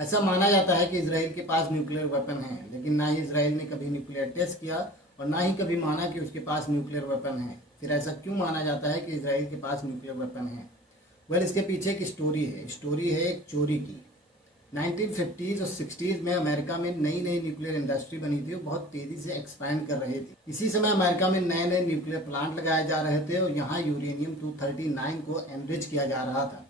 ऐसा माना जाता है कि इसराइल के पास न्यूक्लियर वेपन है, लेकिन ना ही इसराइल ने कभी न्यूक्लियर टेस्ट किया और ना ही कभी माना कि उसके पास न्यूक्लियर वेपन है। फिर ऐसा क्यों माना जाता है कि इसराइल के पास न्यूक्लियर वेपन है? वेल, इसके पीछे एक स्टोरी है एक चोरी की। 1950s और 60s में अमेरिका में नई नई न्यूक्लियर इंडस्ट्री बनी थी, वो बहुत तेज़ी से एक्सपैंड कर रही थी। इसी समय अमेरिका में नए नए न्यूक्लियर प्लांट लगाए जा रहे थे और यहाँ यूरेनियम 239 को एनरिच किया जा रहा था।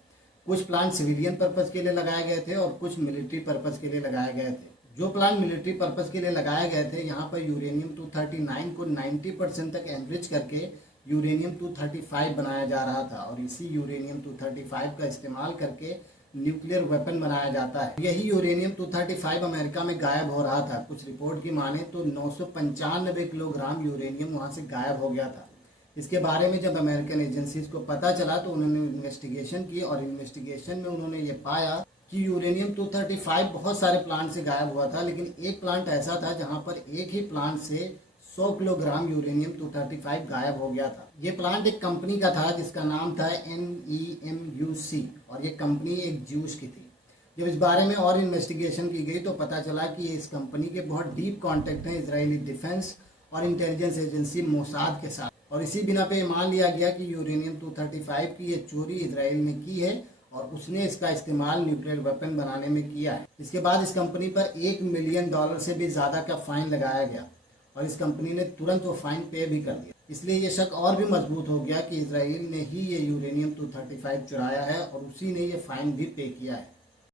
कुछ प्लांट सिविलियन पर्पज़ के लिए लगाए गए थे और कुछ मिलिट्री पर्पज़ के लिए लगाए गए थे। जो प्लांट मिलिट्री पर्पज़ के लिए लगाए गए थे, यहाँ पर यूरेनियम 239 को 90% तक एनरिच करके यूरेनियम 235 बनाया जा रहा था और इसी यूरेनियम 235 का इस्तेमाल करके न्यूक्लियर वेपन बनाया जाता है। यही यूरेनियम 235 अमेरिका में गायब हो रहा था। कुछ रिपोर्ट की माने तो 995 किलोग्राम यूरेनियम वहाँ से गायब हो गया था। इसके बारे में जब अमेरिकन एजेंसीज को पता चला तो उन्होंने इन्वेस्टिगेशन की और इन्वेस्टिगेशन में उन्होंने ये पाया कि यूरेनियम 235 बहुत सारे प्लांट से गायब हुआ था, लेकिन एक प्लांट ऐसा था जहाँ पर एक ही प्लांट से 100 किलोग्राम यूरेनियम 235 गायब हो गया था। ये प्लांट एक कंपनी का था जिसका नाम था NEMUC और ये कंपनी एक ज्यूस की थी। जब इस बारे में और इन्वेस्टिगेशन की गई तो पता चला कि इस कंपनी के बहुत डीप कॉन्टेक्ट हैं इजरायली डिफेंस और इंटेलिजेंस एजेंसी मोसाद के साथ, और इसी बिना पे मान लिया गया कि यूरेनियम 235 की ये चोरी इसराइल ने की है और उसने इसका इस्तेमाल न्यूक्लियर वेपन बनाने में किया है। इसके बाद इस कंपनी पर $1 मिलियन से भी ज़्यादा का फाइन लगाया गया और इस कंपनी ने तुरंत वो फाइन पे भी कर दिया। इसलिए ये शक और भी मजबूत हो गया कि इसराइल ने ही ये यूरेनियम 235 चुराया है और उसी ने ये फाइन भी पे किया है।